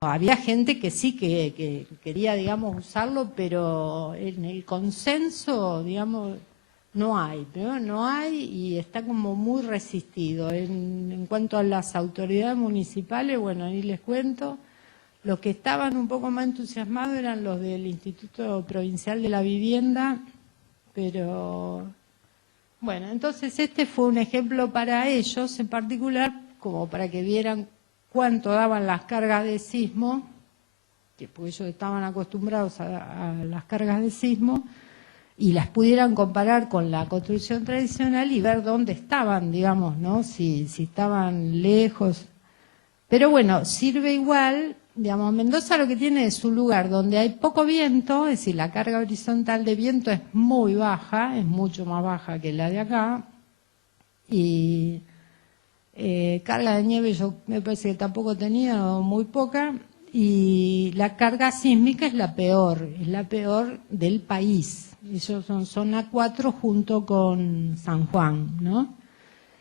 había gente que sí que quería, digamos, usarlo, pero en el consenso, digamos, no hay, primero no hay y está como muy resistido. En cuanto a las autoridades municipales, bueno, ahí les cuento, los que estaban un poco más entusiasmados eran los del Instituto Provincial de la Vivienda, pero bueno, entonces este fue un ejemplo para ellos en particular, como para que vieran cuánto daban las cargas de sismo, que porque ellos estaban acostumbrados a las cargas de sismo, y las pudieran comparar con la construcción tradicional y ver dónde estaban, digamos, ¿no? Si estaban lejos. Pero bueno, sirve igual, digamos, Mendoza lo que tiene es un lugar donde hay poco viento, es decir, la carga horizontal de viento es muy baja, es mucho más baja que la de acá, y carga de nieve yo me parece que tampoco tenía, o muy poca, y la carga sísmica es la peor del país. Ellos son zona 4 junto con San Juan, ¿no?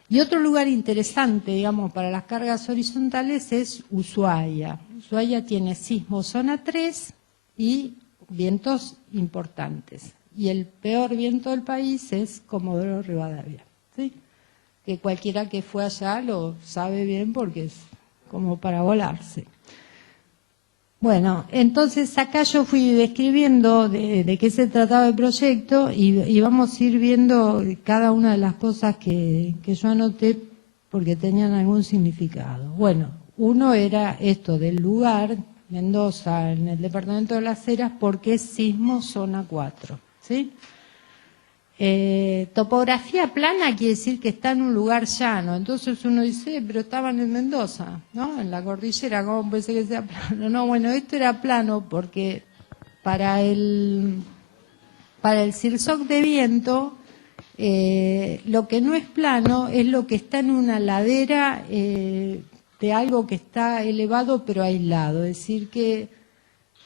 Y otro lugar interesante, digamos, para las cargas horizontales es Ushuaia. Ushuaia tiene sismo zona 3 y vientos importantes. Y el peor viento del país es Comodoro Rivadavia, ¿sí? Que cualquiera que fue allá lo sabe bien porque es como para volarse. Bueno, entonces acá yo fui describiendo de qué se trataba el proyecto y vamos a ir viendo cada una de las cosas que yo anoté porque tenían algún significado. Bueno, uno era esto del lugar, Mendoza, en el departamento de Las Heras, porque es sismo zona 4, ¿sí? Topografía plana quiere decir que está en un lugar llano. Entonces uno dice, pero estaban en Mendoza, ¿no? En la cordillera, ¿cómo puede ser que sea plano? No, bueno, esto era plano porque para el Cirsoc de viento, lo que no es plano es lo que está en una ladera de algo que está elevado pero aislado. Es decir que...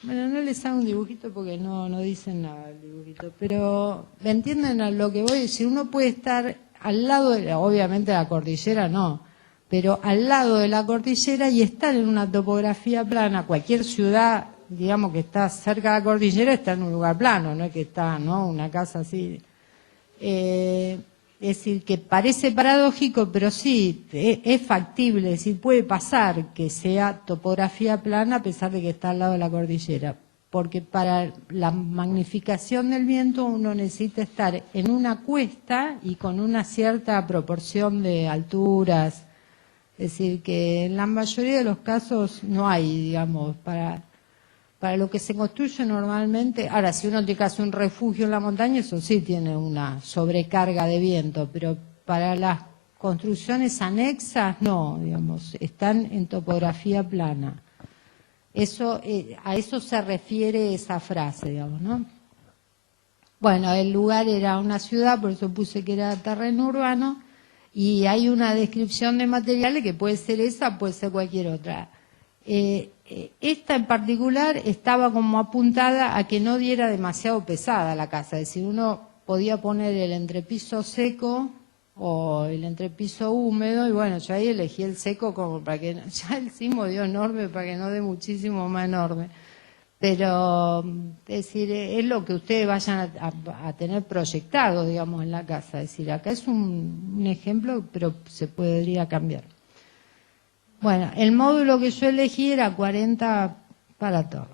Bueno, no les hago un dibujito porque no dicen nada el dibujito, pero ¿me entienden a lo que voy a decir? Uno puede estar al lado, obviamente la cordillera no, pero al lado de la cordillera y estar en una topografía plana. Cualquier ciudad, digamos, que está cerca de la cordillera está en un lugar plano, no es que está, ¿no?, una casa así. Es decir, que parece paradójico, pero sí, es factible, es decir, puede pasar que sea topografía plana a pesar de que está al lado de la cordillera, porque para la magnificación del viento uno necesita estar en una cuesta y con una cierta proporción de alturas, es decir, que en la mayoría de los casos no hay, digamos, para lo que se construye normalmente. Ahora, si uno tiene que hacer un refugio en la montaña, eso sí tiene una sobrecarga de viento, pero para las construcciones anexas, no, digamos, están en topografía plana. Eso, a eso se refiere esa frase, digamos, ¿no? Bueno, el lugar era una ciudad, por eso puse que era terreno urbano, y hay una descripción de materiales que puede ser esa, puede ser cualquier otra. Esta en particular estaba como apuntada a que no diera demasiado pesada la casa, es decir, uno podía poner el entrepiso seco o el entrepiso húmedo, y bueno, yo ahí elegí el seco como para que, ya el sismo dio enorme para que no dé muchísimo más enorme, pero es decir, es lo que ustedes vayan a tener proyectado, digamos, en la casa, es decir, acá es un ejemplo, pero se podría cambiar. Bueno, el módulo que yo elegí era 40 para todo.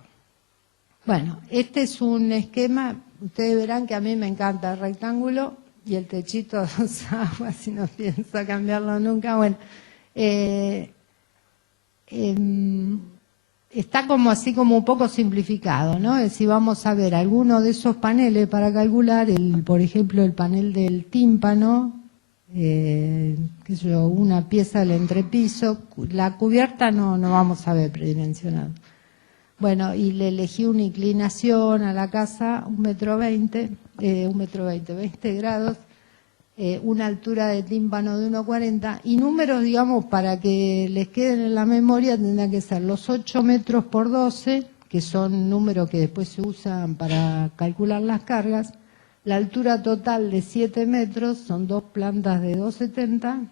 Bueno, este es un esquema, ustedes verán que a mí me encanta el rectángulo y el techito de dos aguas, si no pienso cambiarlo nunca. Bueno, está como así como un poco simplificado, ¿no? Es decir, vamos a ver algunos de esos paneles para calcular, por ejemplo, el panel del tímpano, qué sé yo, una pieza del entrepiso, la cubierta no vamos a ver predimensionado. Bueno, y le elegí una inclinación a la casa, 20 grados, una altura de tímpano de 1,40 y números, digamos, para que les queden en la memoria tendrán que ser los 8 metros por 12, que son números que después se usan para calcular las cargas. La altura total de 7 metros, son 2 plantas de 2,70.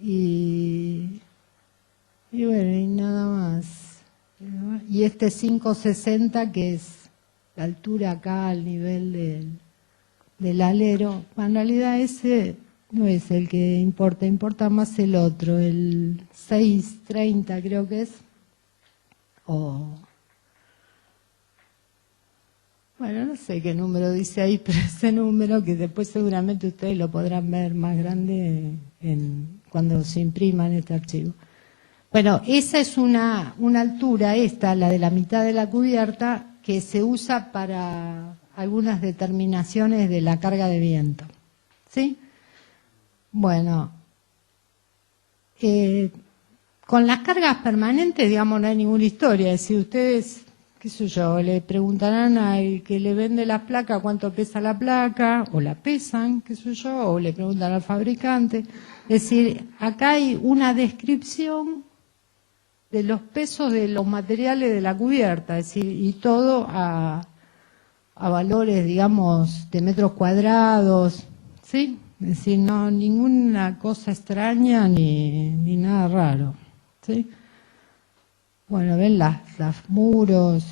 Y Y bueno, y nada más. Y este 560, que es la altura acá al nivel del alero, en realidad ese no es el que importa, importa más el otro, el 630 creo que es, bueno, no sé qué número dice ahí, pero ese número que después seguramente ustedes lo podrán ver más grande cuando se imprima en este archivo. Bueno, esa es una altura, la de la mitad de la cubierta, que se usa para algunas determinaciones de la carga de viento. ¿Sí? Bueno, con las cargas permanentes, digamos, no hay ninguna historia. Si ustedes, qué sé yo, le preguntarán al que le vende la placa cuánto pesa la placa, o la pesan, qué sé yo, o le preguntan al fabricante. Es decir, acá hay una descripción de los pesos de los materiales de la cubierta, es decir, y todo a valores, digamos, de metros cuadrados, ¿sí? Es decir, no ninguna cosa extraña ni nada raro, ¿sí? Bueno, ven las muros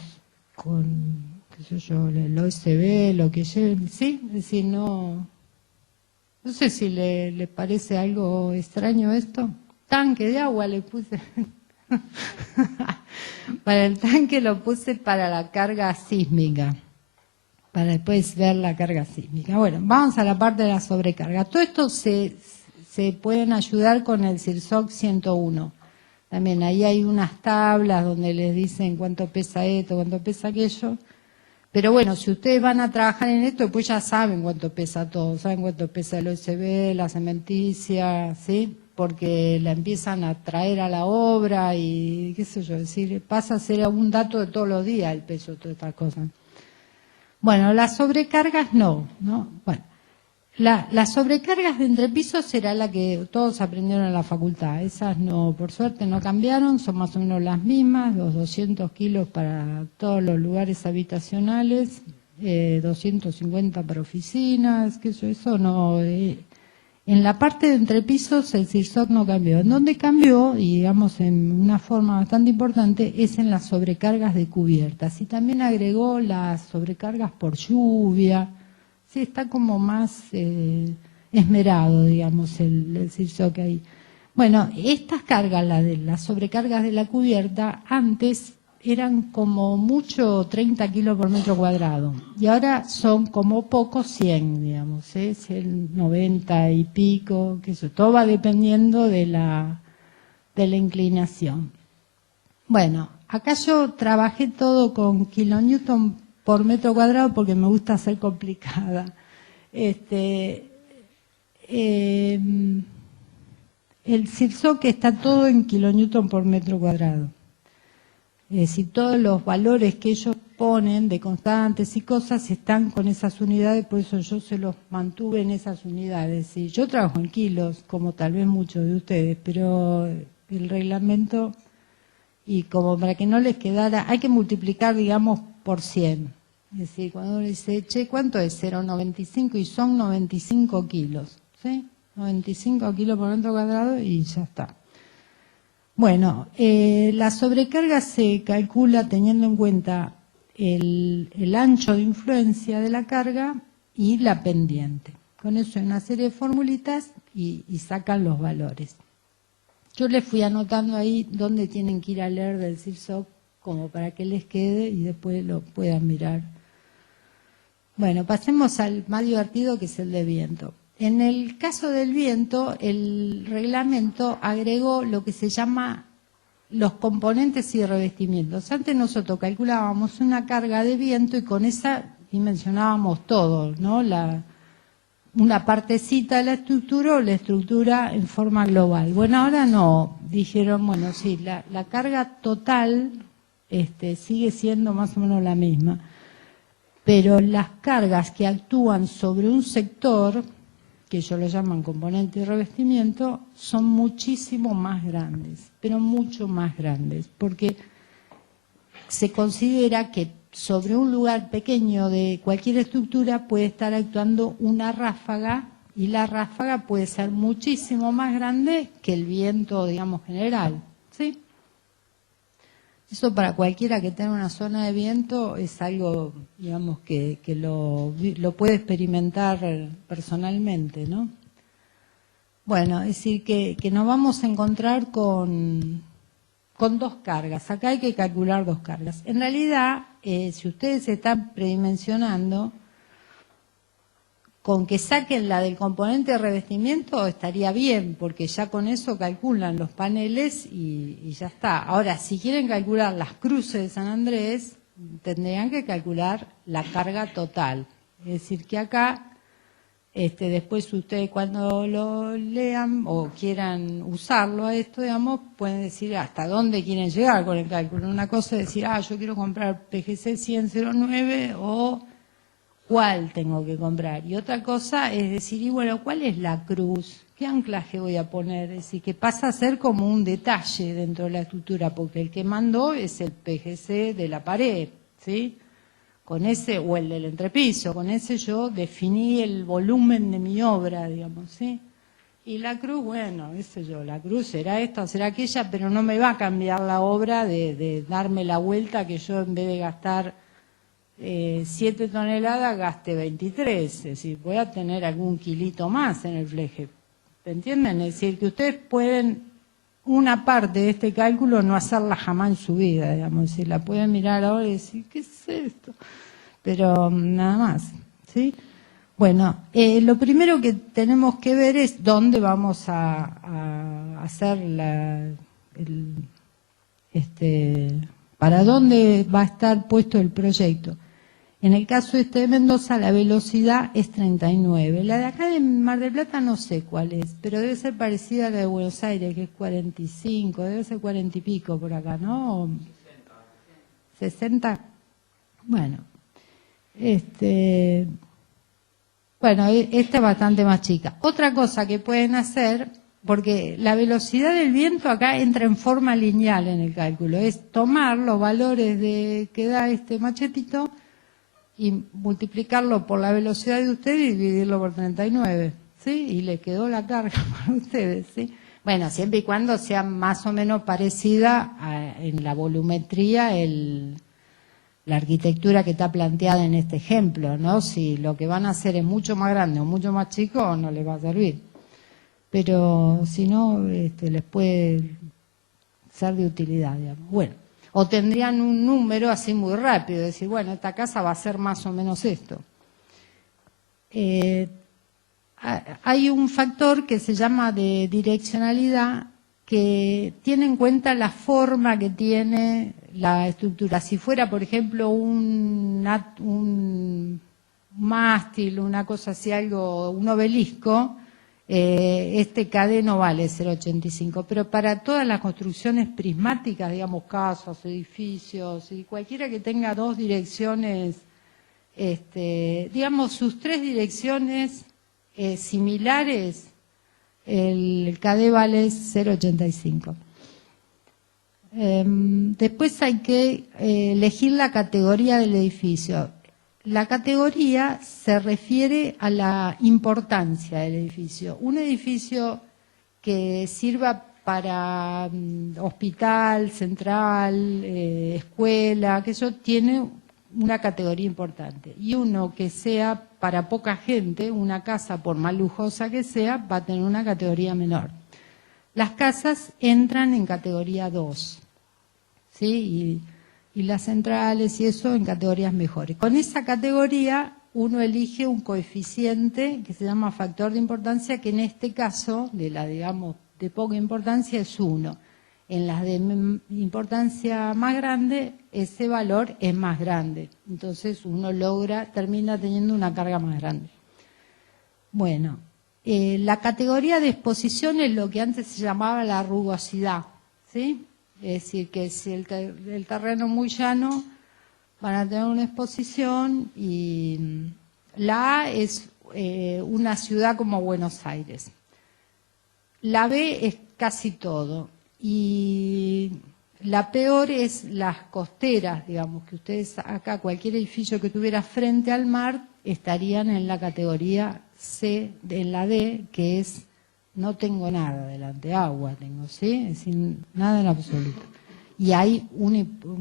con, qué sé yo, el OSB, lo que lleven, ¿sí? Es decir, no sé si le parece algo extraño esto. Tanque de agua le puse. Para el tanque lo puse para la carga sísmica, para después ver la carga sísmica. Bueno, vamos a la parte de la sobrecarga. Todo esto se pueden ayudar con el CIRSOC 101. También ahí hay unas tablas donde les dicen cuánto pesa esto, cuánto pesa aquello. Pero bueno, si ustedes van a trabajar en esto, pues ya saben cuánto pesa todo. Saben cuánto pesa el OSB, la cementicia, ¿sí? Porque la empiezan a traer a la obra y qué sé yo, es decir, pasa a ser un dato de todos los días el peso de todas estas cosas. Bueno, las sobrecargas no. Bueno, las sobrecargas de entrepisos será la que todos aprendieron en la facultad. Esas no, por suerte no cambiaron, son más o menos las mismas, los 200 kilos para todos los lugares habitacionales, 250 para oficinas, que eso no. En la parte de entrepisos el CIRSOC no cambió. En donde cambió, y digamos en una forma bastante importante, es en las sobrecargas de cubiertas. Y también agregó las sobrecargas por lluvia. Sí, está como más esmerado, digamos, el CIRSOC ahí. Bueno, estas cargas, las sobrecargas de la cubierta, antes eran como mucho 30 kilos por metro cuadrado. Y ahora son como poco 100, digamos, es el 90 y pico, que eso todo va dependiendo de la inclinación. Bueno, acá yo trabajé todo con kilonewton por metro cuadrado porque me gusta ser complicada. El CIRSOC está todo en kilonewton por metro cuadrado. Es decir, todos los valores que ellos ponen de constantes y cosas están con esas unidades, por eso yo se los mantuve en esas unidades. Sí, yo trabajo en kilos, como tal vez muchos de ustedes, pero el reglamento, y como para que no les quedara, hay que multiplicar, digamos, por 100. Es decir, cuando uno dice, che, ¿cuánto es 0,95? Y son 95 kilos, ¿sí? 95 kilos por metro cuadrado y ya está. Bueno, la sobrecarga se calcula teniendo en cuenta el ancho de influencia de la carga y la pendiente. Con eso hay una serie de formulitas y sacan los valores. Yo les fui anotando ahí dónde tienen que ir a leer del CIRSOC como para que les quede y después lo puedan mirar. Bueno, pasemos al más divertido, que es el de viento. En el caso del viento, el reglamento agregó lo que se llama los componentes y revestimientos. Antes nosotros calculábamos una carga de viento y con esa dimensionábamos todo, ¿no? Una partecita de la estructura o la estructura en forma global. Bueno, ahora no. Dijeron, bueno, sí, la carga total sigue siendo más o menos la misma, pero las cargas que actúan sobre un sector, que ellos lo llaman componente y revestimiento, son muchísimo más grandes, pero mucho más grandes, porque se considera que sobre un lugar pequeño de cualquier estructura puede estar actuando una ráfaga, y la ráfaga puede ser muchísimo más grande que el viento, digamos, general, ¿sí? Eso para cualquiera que tenga una zona de viento es algo, digamos, que lo puede experimentar personalmente, ¿no? Bueno, es decir, que nos vamos a encontrar con dos cargas. Acá hay que calcular dos cargas. En realidad, si ustedes están predimensionando, con que saquen la del componente de revestimiento estaría bien, porque ya con eso calculan los paneles y ya está. Ahora, si quieren calcular las cruces de San Andrés, tendrían que calcular la carga total. Es decir, que acá, después ustedes cuando lo lean o quieran usarlo a esto, digamos, pueden decir hasta dónde quieren llegar con el cálculo. Una cosa es decir, yo quiero comprar PGC 10009 o cuál tengo que comprar. Y otra cosa es decir, y bueno, ¿cuál es la cruz? ¿Qué anclaje voy a poner? Es decir, que pasa a ser como un detalle dentro de la estructura, porque el que mandó es el PGC de la pared, ¿sí? Con ese, o el del entrepiso, con ese yo definí el volumen de mi obra, digamos, ¿sí? Y la cruz, bueno, qué sé yo, la cruz será esta o será aquella, pero no me va a cambiar la obra de darme la vuelta que yo en vez de gastar 7 toneladas gaste 23, es decir, voy a tener algún kilito más en el fleje. ¿Me entienden? Es decir, que ustedes pueden una parte de este cálculo no hacerla jamás en su vida, digamos, si la pueden mirar ahora y decir, ¿qué es esto? Pero nada más, ¿sí? Bueno, lo primero que tenemos que ver es dónde vamos a hacer para dónde va a estar puesto el proyecto. En el caso de Mendoza, la velocidad es 39. La de acá de Mar del Plata no sé cuál es, pero debe ser parecida a la de Buenos Aires, que es 45, debe ser 40 y pico por acá, ¿no? 60. Bueno, bueno, esta es bastante más chica. Otra cosa que pueden hacer, porque la velocidad del viento acá entra en forma lineal en el cálculo, es tomar los valores que da este machetito y multiplicarlo por la velocidad de ustedes y dividirlo por 39, ¿sí? Y le quedó la carga para ustedes, ¿sí? Bueno, siempre y cuando sea más o menos parecida en la volumetría, la arquitectura que está planteada en este ejemplo, ¿no? Si lo que van a hacer es mucho más grande o mucho más chico, no les va a servir. Pero si no, les puede ser de utilidad, digamos. Bueno. O tendrían un número así muy rápido, decir, bueno, esta casa va a ser más o menos esto. Hay un factor que se llama de direccionalidad que tiene en cuenta la forma que tiene la estructura. Si fuera, por ejemplo, un mástil, una cosa así, un obelisco, este KD no vale 0,85, pero para todas las construcciones prismáticas, digamos casas, edificios, y cualquiera que tenga dos direcciones, digamos sus tres direcciones similares, el KD vale 0,85. Después hay que elegir la categoría del edificio. La categoría se refiere a la importancia del edificio. Un edificio que sirva para hospital, central, escuela, que eso tiene una categoría importante. Y uno que sea para poca gente, una casa por más lujosa que sea, va a tener una categoría menor. Las casas entran en categoría 2, ¿sí? Y las centrales y eso en categorías mejores. Con esa categoría uno elige un coeficiente que se llama factor de importancia, que en este caso, digamos, de poca importancia es 1. En las de importancia más grande, ese valor es más grande. Entonces uno termina teniendo una carga más grande. Bueno, la categoría de exposición es lo que antes se llamaba la rugosidad, ¿sí? Es decir, que si el terreno es muy llano, van a tener una exposición, y la A es una ciudad como Buenos Aires. La B es casi todo. Y la peor es las costeras, digamos, que ustedes acá, cualquier edificio que tuviera frente al mar, estarían en la categoría C, en la D, que es no tengo nada delante, agua tengo, ¿sí? Es decir, nada en absoluto. y hay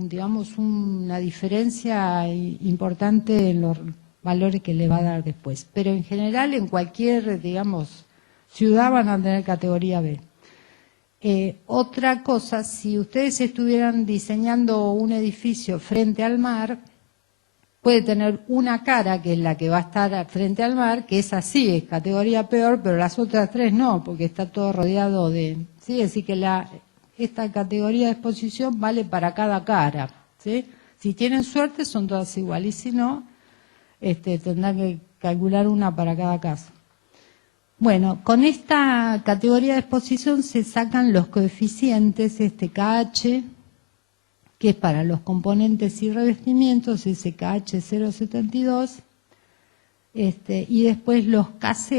digamos una diferencia importante en los valores que le va a dar después. Pero en general en cualquier, digamos, ciudad van a tener categoría B. Otra cosa, si ustedes estuvieran diseñando un edificio frente al mar, puede tener una cara, que es la que va a estar frente al mar, que es así, es categoría peor, pero las otras tres no, porque está todo rodeado de... ¿sí? Es decir, que esta categoría de exposición vale para cada cara. ¿sí? Si tienen suerte son todas iguales, y si no, tendrán que calcular una para cada caso. Bueno, con esta categoría de exposición se sacan los coeficientes, KH, que es para los componentes y revestimientos, ese KH 0,72, y después los KZ,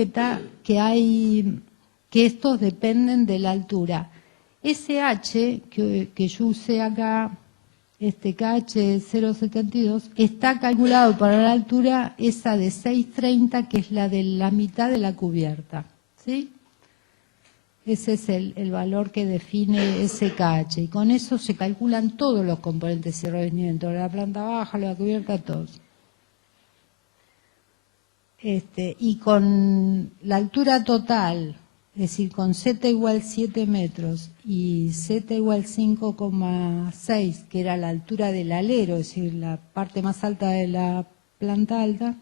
que estos dependen de la altura. Ese H que yo usé acá, KH 0,72, está calculado para la altura esa de 6,30, que es la de la mitad de la cubierta, ¿sí? Ese es el valor que define ese KH. Y con eso se calculan todos los componentes y revestimientos, la planta baja, la cubierta, todos. Y con la altura total, es decir, con Z igual 7 metros y Z igual 5,6, que era la altura del alero, es decir, la parte más alta de la planta alta,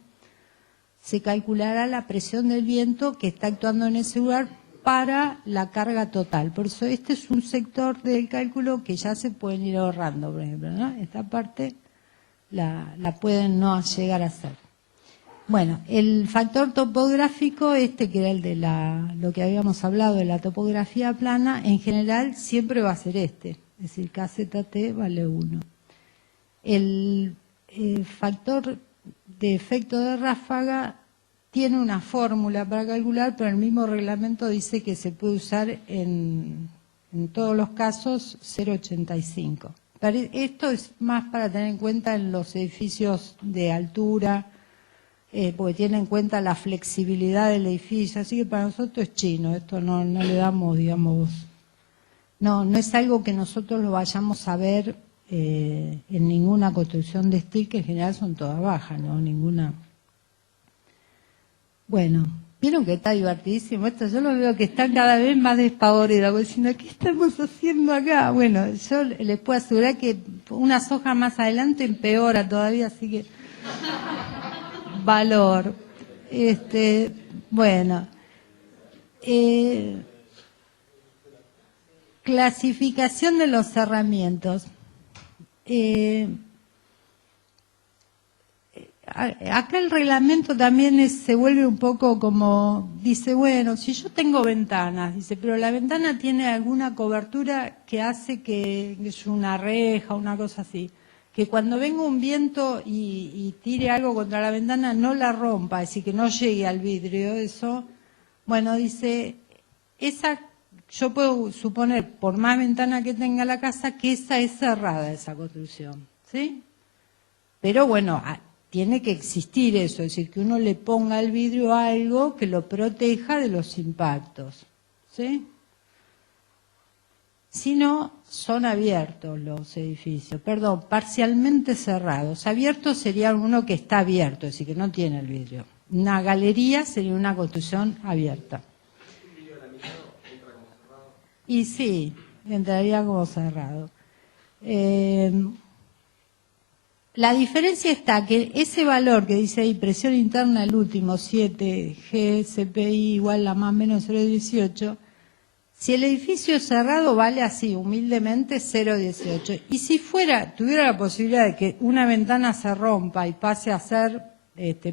se calculará la presión del viento que está actuando en ese lugar para la carga total. Por eso este es un sector del cálculo que ya se pueden ir ahorrando, por ejemplo, ¿no? Esta parte la pueden no llegar a hacer. Bueno, el factor topográfico, que era el de lo que habíamos hablado de la topografía plana, en general siempre va a ser es decir, KZT vale 1. El factor de efecto de ráfaga tiene una fórmula para calcular, pero el mismo reglamento dice que se puede usar en todos los casos 0,85. Esto es más para tener en cuenta en los edificios de altura, porque tiene en cuenta la flexibilidad del edificio, así que para nosotros es chino, esto no le damos, digamos, no es algo que nosotros lo vayamos a ver en ninguna construcción de steel, que en general son todas bajas, no ninguna. Bueno, vieron que está divertidísimo esto, yo lo veo que están cada vez más despavoridos, diciendo, ¿qué estamos haciendo acá? Bueno, yo les puedo asegurar que unas hojas más adelante empeora todavía, así que valor. Bueno, clasificación de los cerramientos. Acá el reglamento también se vuelve un poco como, dice, bueno, si yo tengo ventanas, dice, pero la ventana tiene alguna cobertura que hace que es una reja, una cosa así, que cuando venga un viento y tire algo contra la ventana no la rompa, es decir, que no llegue al vidrio, eso, bueno, dice, yo puedo suponer, por más ventana que tenga la casa, que esa es cerrada, esa construcción, ¿sí? Pero bueno, tiene que existir eso, es decir, que uno le ponga al vidrio algo que lo proteja de los impactos, ¿sí? Si no, son abiertos los edificios, parcialmente cerrados. Abiertos sería uno que está abierto, es decir, que no tiene el vidrio. Una galería sería una construcción abierta. ¿Un vidrio laminado entra como cerrado? Y sí, entraría como cerrado. La diferencia está que ese valor que dice ahí, presión interna, el último, 7, GSPI igual a más o menos 0,18, si el edificio es cerrado vale así, humildemente 0,18. Y si tuviera la posibilidad de que una ventana se rompa y pase a ser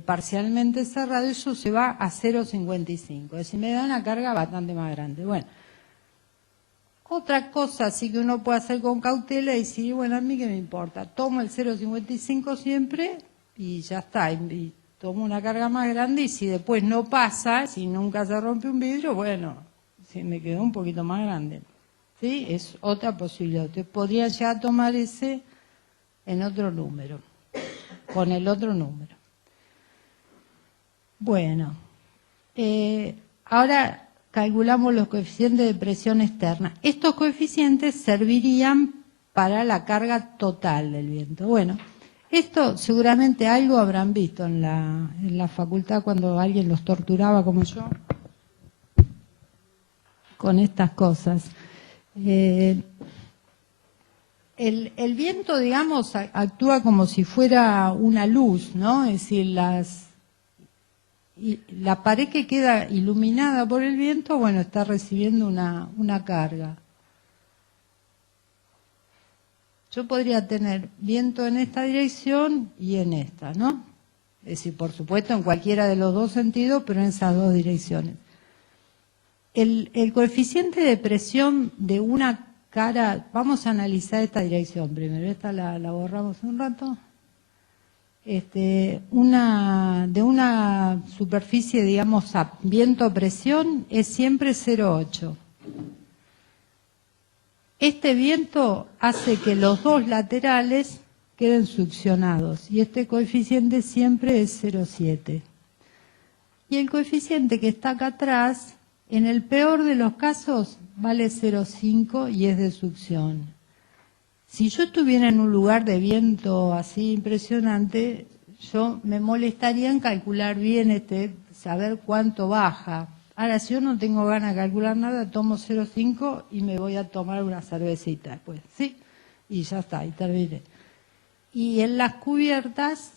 parcialmente cerrado, eso se va a 0,55. Es decir, me da una carga bastante más grande. Bueno. Otra cosa sí que uno puede hacer con cautela y decir, bueno, a mí qué me importa, tomo el 0,55 siempre y ya está, y tomo una carga más grande y si después no pasa, si nunca se rompe un vidrio, bueno, si me quedó un poquito más grande. ¿Sí? Es otra posibilidad. Usted podría ya tomar ese en otro número, con el otro número. Bueno, ahora calculamos los coeficientes de presión externa. Estos coeficientes servirían para la carga total del viento. Bueno, esto seguramente algo habrán visto en la facultad cuando alguien los torturaba como yo con estas cosas. El viento, digamos, actúa como si fuera una luz, ¿no? Es decir, la pared que queda iluminada por el viento, bueno, está recibiendo una carga. Yo podría tener viento en esta dirección y en esta, ¿no? Es decir, por supuesto, en cualquiera de los dos sentidos, pero en esas dos direcciones. El coeficiente de presión de una cara, vamos a analizar esta dirección primero, esta la borramos un rato. De una superficie, digamos, a viento-presión es siempre 0,8. Este viento hace que los dos laterales queden succionados y este coeficiente siempre es 0,7. Y el coeficiente que está acá atrás, en el peor de los casos, vale 0,5 y es de succión. Si yo estuviera en un lugar de viento así impresionante, yo me molestaría en calcular bien saber cuánto baja. Ahora, si yo no tengo ganas de calcular nada, tomo 0,5 y me voy a tomar una cervecita después, ¿sí? Y ya está, y terminé. Y en las cubiertas,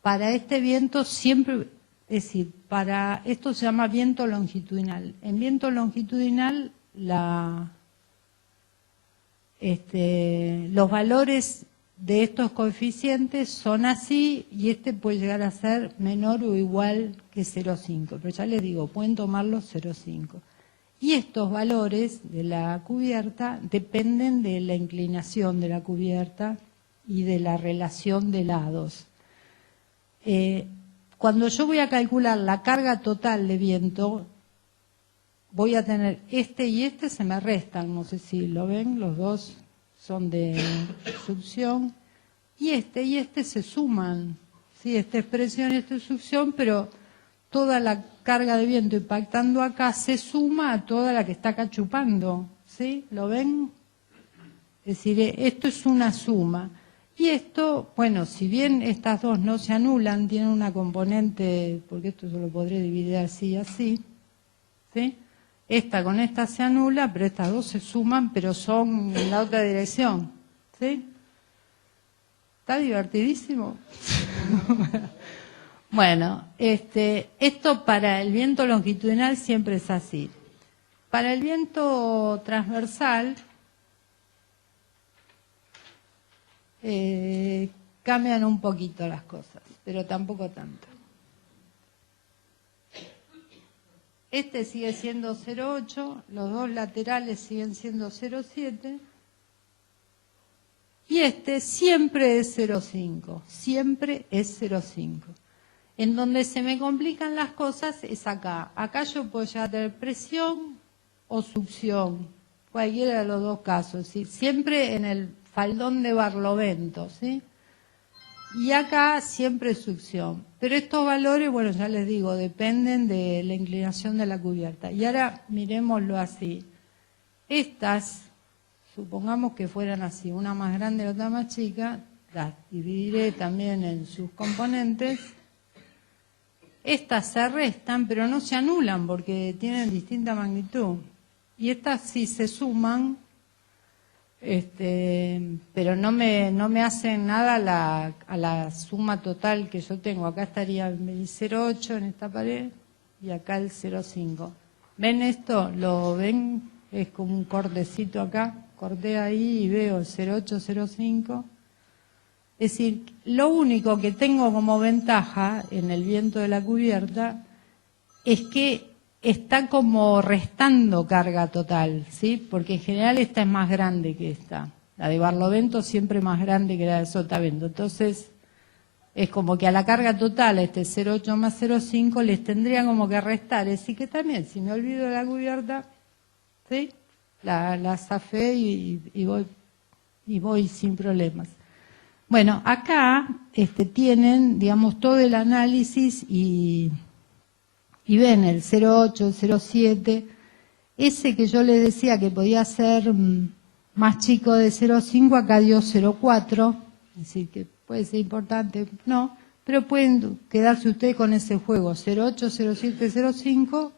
para este viento siempre, es decir, para esto se llama viento longitudinal. En viento longitudinal, los valores de estos coeficientes son así y este puede llegar a ser menor o igual que 0,5, pero ya les digo, pueden tomarlos 0,5. Y estos valores de la cubierta dependen de la inclinación de la cubierta y de la relación de lados. Cuando yo voy a calcular la carga total de viento, voy a tener este y este se me restan, no sé si lo ven, los dos son de succión, y este se suman, ¿sí? Esta es presión y esta es succión, pero toda la carga de viento impactando acá se suma a toda la que está acá chupando, ¿sí? ¿Lo ven? Es decir, esto es una suma. Y esto, bueno, si bien estas dos no se anulan, tienen una componente, porque esto yo lo podré dividir así y así, ¿sí? Esta con esta se anula, pero estas dos se suman, pero son en la otra dirección, ¿sí? ¿Está divertidísimo? Bueno, esto para el viento longitudinal siempre es así. Para el viento transversal, cambian un poquito las cosas, pero tampoco tanto. Este sigue siendo 0,8, los dos laterales siguen siendo 0,7 y este siempre es 0,5, siempre es 0,5. En donde se me complican las cosas es acá. Acá yo puedo llegar a tener presión o succión, cualquiera de los dos casos, ¿sí? Siempre en el faldón de Barlovento, ¿sí? Y acá siempre succión. Pero estos valores, bueno, ya les digo, dependen de la inclinación de la cubierta. Y ahora miremoslo así. Estas, supongamos que fueran así, una más grande y otra más chica, las dividiré también en sus componentes. Estas se restan, pero no se anulan porque tienen distinta magnitud. Y estas sí se suman, pero no me hacen nada a la suma total que yo tengo. Acá estaría el 0,8 en esta pared y acá el 0,5. ¿Ven esto? ¿Lo ven? Es como un cortecito acá. Corté ahí y veo 0,8, 0,5. Es decir, lo único que tengo como ventaja en el viento de la cubierta es que está como restando carga total, ¿sí? Porque en general esta es más grande que esta. La de Barlovento siempre es más grande que la de Sotavento. Entonces, es como que a la carga total, 0,8 más 0,5, les tendría como que restar. Es decir, que también, si me olvido de la cubierta, ¿sí? La zafé y voy sin problemas. Bueno, acá tienen, digamos, todo el análisis y ven el 0,8, el 0,7, ese que yo les decía que podía ser más chico de 0,5, acá dio 0,4, es decir, que puede ser importante, no, pero pueden quedarse ustedes con ese juego, 0,8, 0,7, 0,5,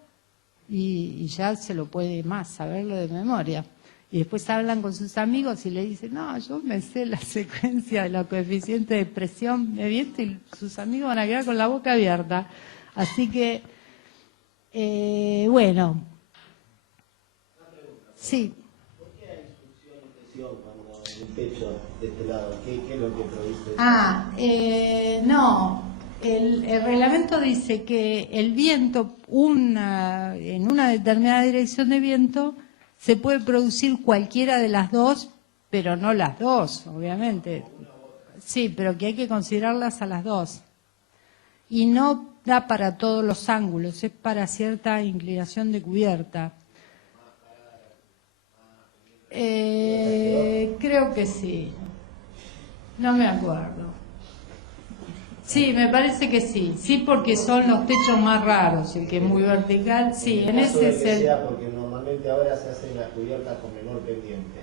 y ya se lo puede más, saberlo de memoria. Y después hablan con sus amigos y le dicen, no, yo me sé la secuencia de los coeficientes de presión de viento, y sus amigos van a quedar con la boca abierta. Así que, bueno. Sí. ¿Por qué hay succión y presión cuando en el pecho de este lado? ¿Qué es lo que produce? No. El reglamento dice que el viento, en una determinada dirección de viento, se puede producir cualquiera de las dos, pero no las dos, obviamente. Sí, pero que hay que considerarlas a las dos. Y no da para todos los ángulos, es para cierta inclinación de cubierta. Creo que sí. No me acuerdo. Sí, me parece que sí. Sí, porque son los techos más raros. El que es muy vertical, sí. En ese es el... sea porque normalmente ahora se hacen las cubiertas con menor pendiente.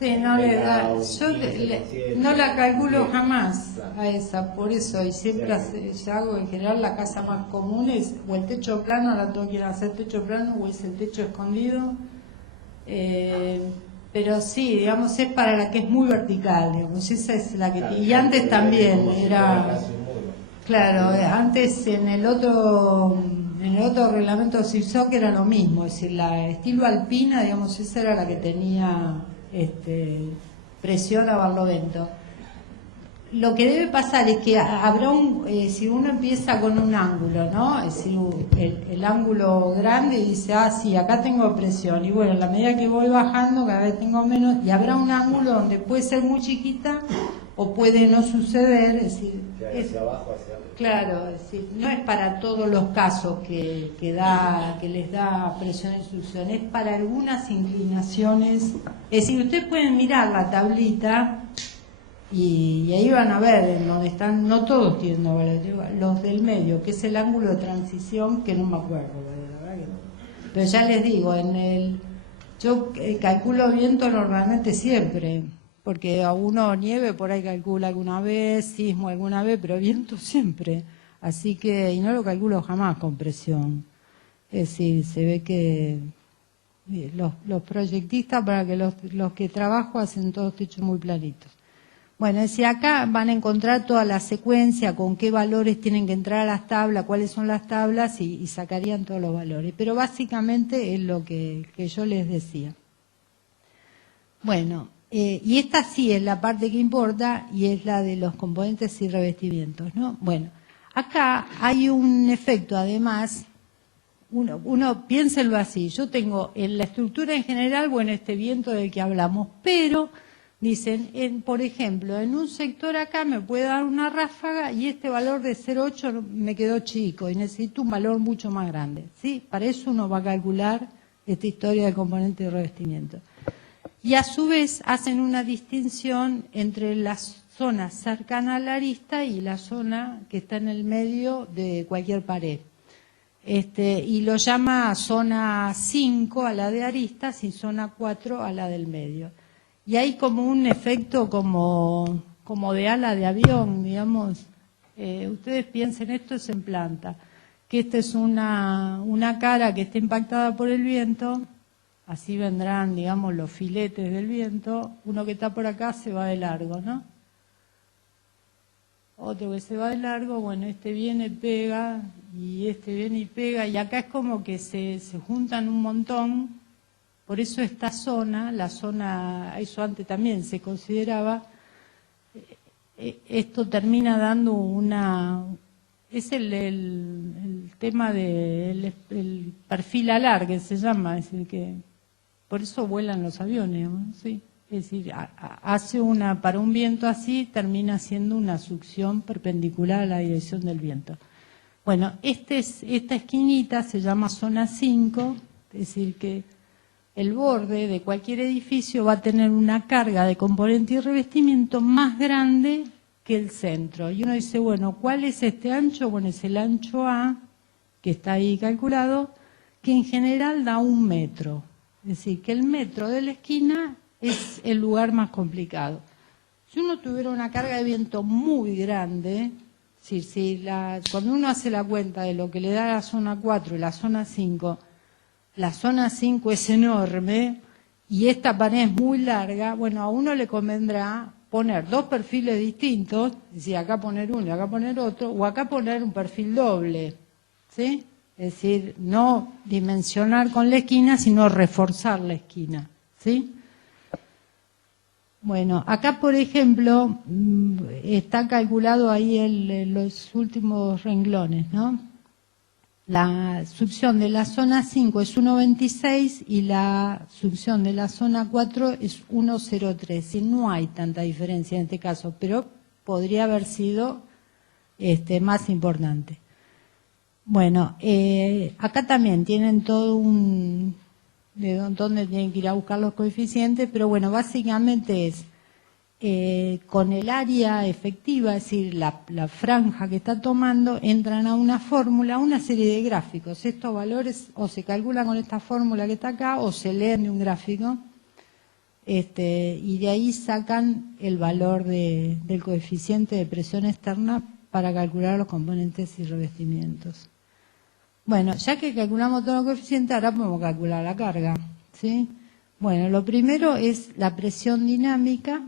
Sí, no le da. Yo no la calculo jamás a esa, por eso. Y siempre yo hago en general la casa más común es o el techo plano, ahora todos quieren hacer techo plano, o es el techo escondido. Pero sí, digamos, es para la que es muy vertical, digamos, esa es la que... Y antes también era... Claro, antes en el otro reglamento de CIRSOC era lo mismo, es decir, la estilo alpina, digamos, esa era la que tenía presión a barlovento. Lo que debe pasar es que habrá si uno empieza con un ángulo, ¿no? Es decir, el ángulo grande y dice, sí, acá tengo presión. Y bueno, a la medida que voy bajando, cada vez tengo menos. Y habrá un ángulo donde puede ser muy chiquita o puede no suceder. Es decir, hacia abajo, hacia arriba. Claro, es decir, no es para todos los casos que les da presión en succión, es para algunas inclinaciones. Es decir, ustedes pueden mirar la tablita. Y ahí van a ver en donde están, no todos tienen los del medio, que es el ángulo de transición, que no me acuerdo, la verdad que no. Pero ya les digo, yo calculo viento normalmente siempre, porque a uno nieve por ahí calcula alguna vez, sismo alguna vez, pero viento siempre. Así que, y no lo calculo jamás con presión. Es decir, se ve que los proyectistas, para que los que trabajo, hacen todos techos muy planitos. Bueno, es decir, acá van a encontrar toda la secuencia, con qué valores tienen que entrar a las tablas, cuáles son las tablas y sacarían todos los valores. Pero básicamente es lo que yo les decía. Bueno, y esta sí es la parte que importa y es la de los componentes y revestimientos, ¿no? Bueno, acá hay un efecto además, uno piénselo así, yo tengo en la estructura en general, bueno, este viento del que hablamos, pero... Dicen, por ejemplo, en un sector acá me puede dar una ráfaga y este valor de 0,8 me quedó chico y necesito un valor mucho más grande. ¿Sí? Para eso uno va a calcular esta historia de componente de revestimiento. Y a su vez hacen una distinción entre las zonas cercanas a la arista y la zona que está en el medio de cualquier pared. Y lo llama zona 5 a la de aristas y zona 4 a la del medio. Y hay como un efecto como de ala de avión, digamos. Ustedes piensen, esto es en planta, que esta es una cara que está impactada por el viento, así vendrán, digamos, los filetes del viento. Uno que está por acá se va de largo, ¿no? Otro que se va de largo, bueno, este viene, pega, y este viene y pega, y acá es como que se juntan un montón. Por eso esta zona, la zona, eso antes también se consideraba, esto termina dando es el tema del perfil alar, que se llama, es decir, que por eso vuelan los aviones, ¿no? Sí. Es decir, para un viento así termina siendo una succión perpendicular a la dirección del viento. Bueno, esta esquinita se llama zona 5, es decir que el borde de cualquier edificio va a tener una carga de componente y revestimiento más grande que el centro. Y uno dice, bueno, ¿cuál es este ancho? Bueno, es el ancho A, que está ahí calculado, que en general da 1 metro. Es decir, que el metro de la esquina es el lugar más complicado. Si uno tuviera una carga de viento muy grande, cuando uno hace la cuenta de lo que le da la zona 4 y la zona 5 es enorme y esta pared es muy larga, bueno, a uno le convendrá poner dos perfiles distintos, es decir, acá poner uno y acá poner otro, o acá poner un perfil doble, ¿sí? Es decir, no dimensionar con la esquina, sino reforzar la esquina, ¿sí? Bueno, acá por ejemplo está calculado ahí los últimos renglones, ¿no? La succión de la zona 5 es 1,26 y la succión de la zona 4 es 1,03. Y no hay tanta diferencia en este caso, pero podría haber sido más importante. Bueno, acá también tienen todo de dónde tienen que ir a buscar los coeficientes, pero bueno, básicamente es con el área efectiva, es decir, la franja que está tomando, entran a una fórmula, una serie de gráficos. Estos valores o se calculan con esta fórmula que está acá o se leen de un gráfico y de ahí sacan el valor del coeficiente de presión externa para calcular los componentes y revestimientos. Bueno, ya que calculamos todos los coeficientes, ahora podemos calcular la carga, ¿sí? Bueno, lo primero es la presión dinámica,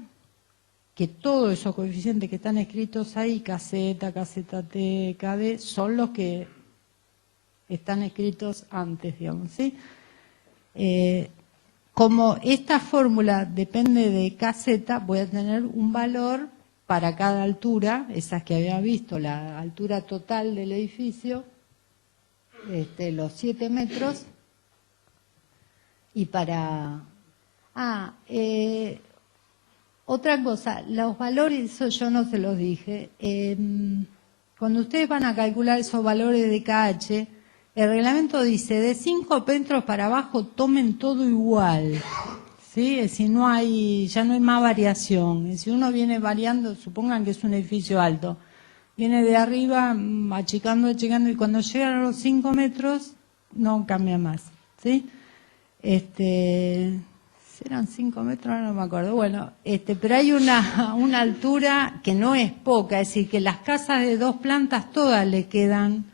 que todos esos coeficientes que están escritos ahí, KZ, KZT, KD, son los que están escritos antes, digamos, ¿sí? Como esta fórmula depende de KZ, voy a tener un valor para cada altura, esas que había visto, la altura total del edificio, los 7 metros, y para... otra cosa, los valores, eso yo no se los dije, cuando ustedes van a calcular esos valores de KH, el reglamento dice, de 5 metros para abajo tomen todo igual, ¿sí? Es decir, ya no hay más variación. Si uno viene variando, supongan que es un edificio alto, viene de arriba achicando, y cuando llegan a los 5 metros, no cambia más, ¿sí? Eran 5 metros, no me acuerdo. Bueno, pero hay una altura que no es poca, es decir, que las casas de 2 plantas todas le quedan.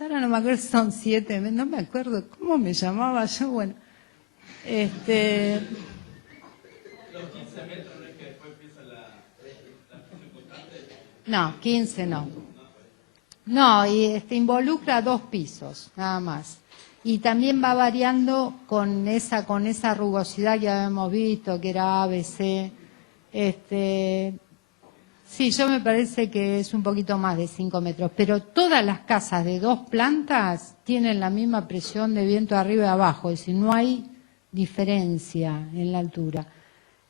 Ahora no me acuerdo si son 7, no me acuerdo cómo me llamaba yo. Bueno, Los 15 metros no es que después empieza la presión constante. No, 15 no. No, y involucra 2 pisos, nada más. Y también va variando con esa rugosidad que habíamos visto, que era ABC. Sí, yo me parece que es un poquito más de 5 metros, pero todas las casas de 2 plantas tienen la misma presión de viento arriba y abajo, es decir, no hay diferencia en la altura.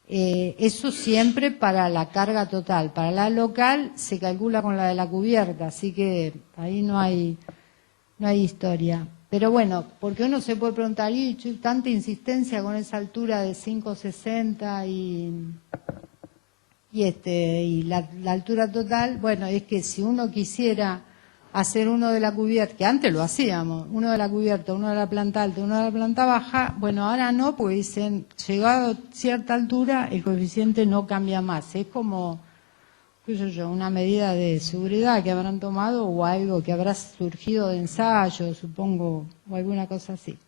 Eso siempre para la carga total. Para la local se calcula con la de la cubierta, así que ahí no hay historia. Pero bueno, porque uno se puede preguntar, ¿y tanta insistencia con esa altura de 5,60 y la altura total? Bueno, es que si uno quisiera hacer uno de la cubierta, que antes lo hacíamos, uno de la cubierta, uno de la planta alta, uno de la planta baja, bueno, ahora no, porque dicen, llegado a cierta altura, el coeficiente no cambia más. Es como, qué sé yo, una medida de seguridad que habrán tomado o algo que habrá surgido de ensayo, supongo, o alguna cosa así.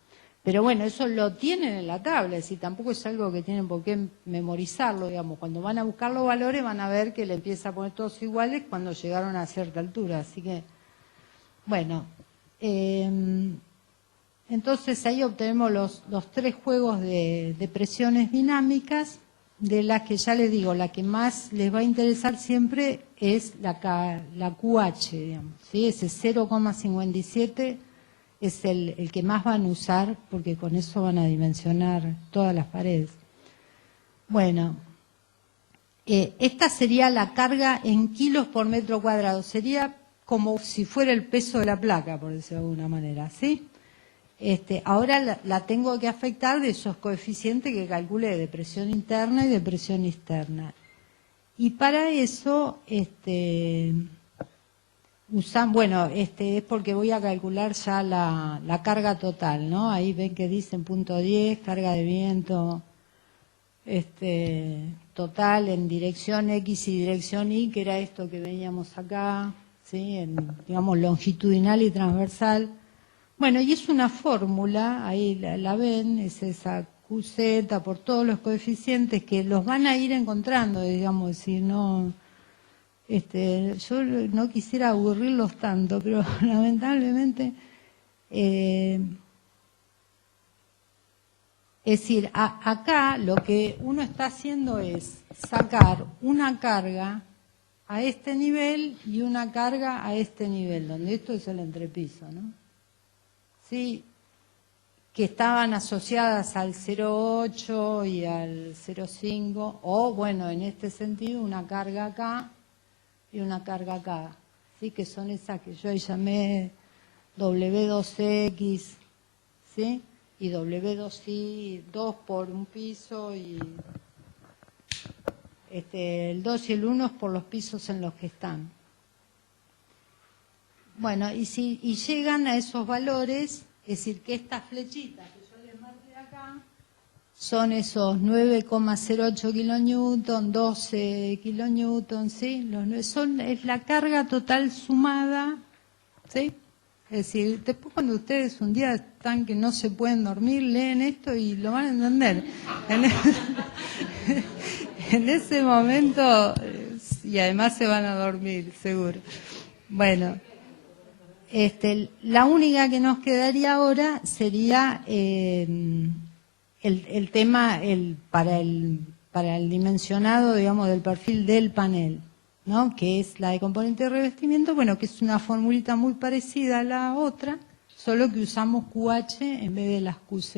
Pero bueno, eso lo tienen en la tabla, es decir, tampoco es algo que tienen por qué memorizarlo, digamos. Cuando van a buscar los valores van a ver que le empieza a poner todos iguales cuando llegaron a cierta altura. Así que, bueno, entonces ahí obtenemos los 3 juegos de presiones dinámicas, de las que ya les digo, la que más les va a interesar siempre es la QH, digamos, ¿sí? Ese 0,57 es el que más van a usar, porque con eso van a dimensionar todas las paredes. Bueno, esta sería la carga en kilos por metro cuadrado, sería como si fuera el peso de la placa, por decirlo de alguna manera, ¿sí? Ahora la tengo que afectar de esos coeficientes que calcule de presión interna y de presión externa. Y para eso bueno, es porque voy a calcular ya la carga total, ¿no? Ahí ven que dicen punto 10, carga de viento total en dirección X y dirección Y, que era esto que veíamos acá, ¿sí? Digamos longitudinal y transversal. Bueno, y es una fórmula, ahí la ven, es esa QZ por todos los coeficientes que los van a ir encontrando, digamos, si no... yo no quisiera aburrirlos tanto, pero lamentablemente, es decir, acá lo que uno está haciendo es sacar una carga a este nivel y una carga a este nivel, donde esto es el entrepiso, ¿no? Sí, que estaban asociadas al 0,8 y al 0,5, o bueno, en este sentido, una carga acá y una carga acá, ¿sí? Que son esas que yo llamé W2X, ¿sí? Y W2I, 2 por un piso, y el 2 y el 1 es por los pisos en los que están. Bueno, y llegan a esos valores, es decir, que estas flechitas que yo les marqué acá son esos 9,08 kilonewton, 12 kilonewton, ¿sí? Es la carga total sumada, ¿sí? Es decir, después cuando ustedes un día están que no se pueden dormir, leen esto y lo van a entender. En ese momento, y además se van a dormir, seguro. Bueno, la única que nos quedaría ahora sería el tema para el dimensionado, digamos, del perfil del panel, ¿no? Que es la de componente de revestimiento, bueno, que es una formulita muy parecida a la otra, solo que usamos QH en vez de las QZ.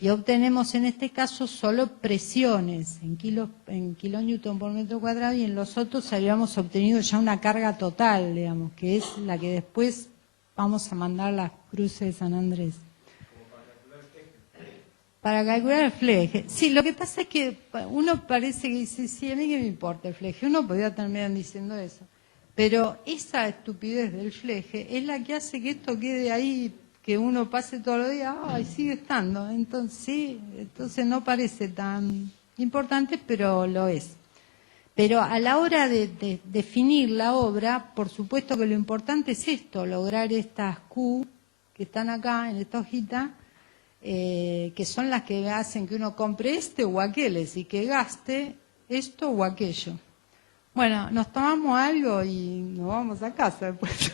Y obtenemos en este caso solo presiones en kilonewton por metro cuadrado, y en los otros habíamos obtenido ya una carga total, digamos, que es la que después vamos a mandar a las cruces de San Andrés. Para calcular el fleje. Sí, lo que pasa es que uno parece que dice, sí, a mí que me importa el fleje. Uno podría terminar diciendo eso. Pero esa estupidez del fleje es la que hace que esto quede ahí, que uno pase todos los días, y sigue estando. Entonces, sí, entonces no parece tan importante, pero lo es. Pero a la hora de definir la obra, por supuesto que lo importante es esto, lograr estas Q que están acá en esta hojita, que son las que hacen que uno compre o aquel, y que gaste esto o aquello. Bueno, nos tomamos algo y nos vamos a casa después.